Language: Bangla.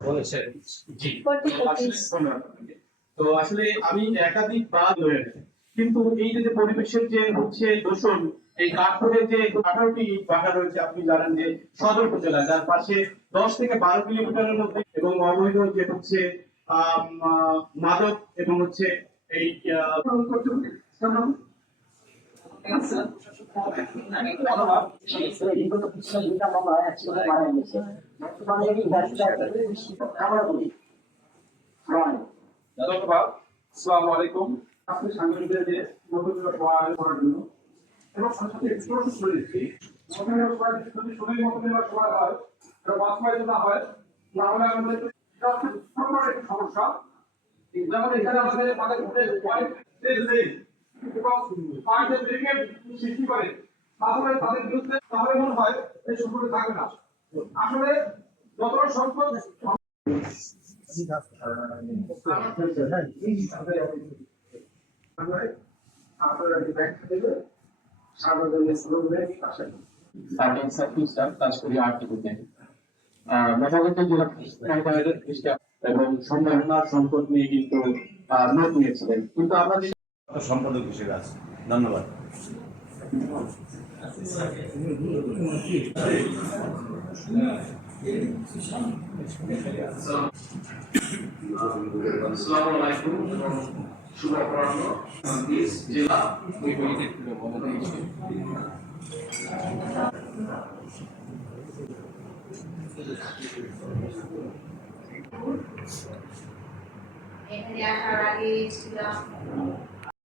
বলেছে জি। তো আসলে আমি একাধিক বাদ রয়েছে, কিন্তু এই যে পরিবেশের যে হচ্ছে দূষণ, এই কাঠখড়ের যে 18টি বাগান রয়েছে, আপনি জানেন যে সদর উপজেলা, যার পাশে 10 থেকে 12 কিলোমিটারের মধ্যে, এবং অবৈধ যে হচ্ছে মাদক এবং হচ্ছে এই ধন্যবাদ। আসসালামু আলাইকুম। আপনি সাংবাদিকদের যে নতুন সমাধান করার জন্য এবং সাথে প্রশ্ন করে দিচ্ছি, যদি শরীর মতো সময় হয়, বাস্তবায়িত না হয়, না হলে আমাদের একটি সমস্যা। যেমন এখানে আমাদের এবং পয়েন্টের ব্যারিকেড সৃষ্টি করে, তাহলে তাদের বিরুদ্ধে তাহলে মনে হয় এই সম্পর্ক থাকবে না। আসলে যতটা সংখ্যক এবং সম্ভাবনার সম্পদ নিয়ে কিন্তু নোট নিয়েছিলেন, কিন্তু আমরা সম্পাদক হিসেবে আছে। ধন্যবাদ। আসসালামু আলাইকুম এবং শুভ অপরাহ্ন। জেলা এখানে আসার আগে ছিলাম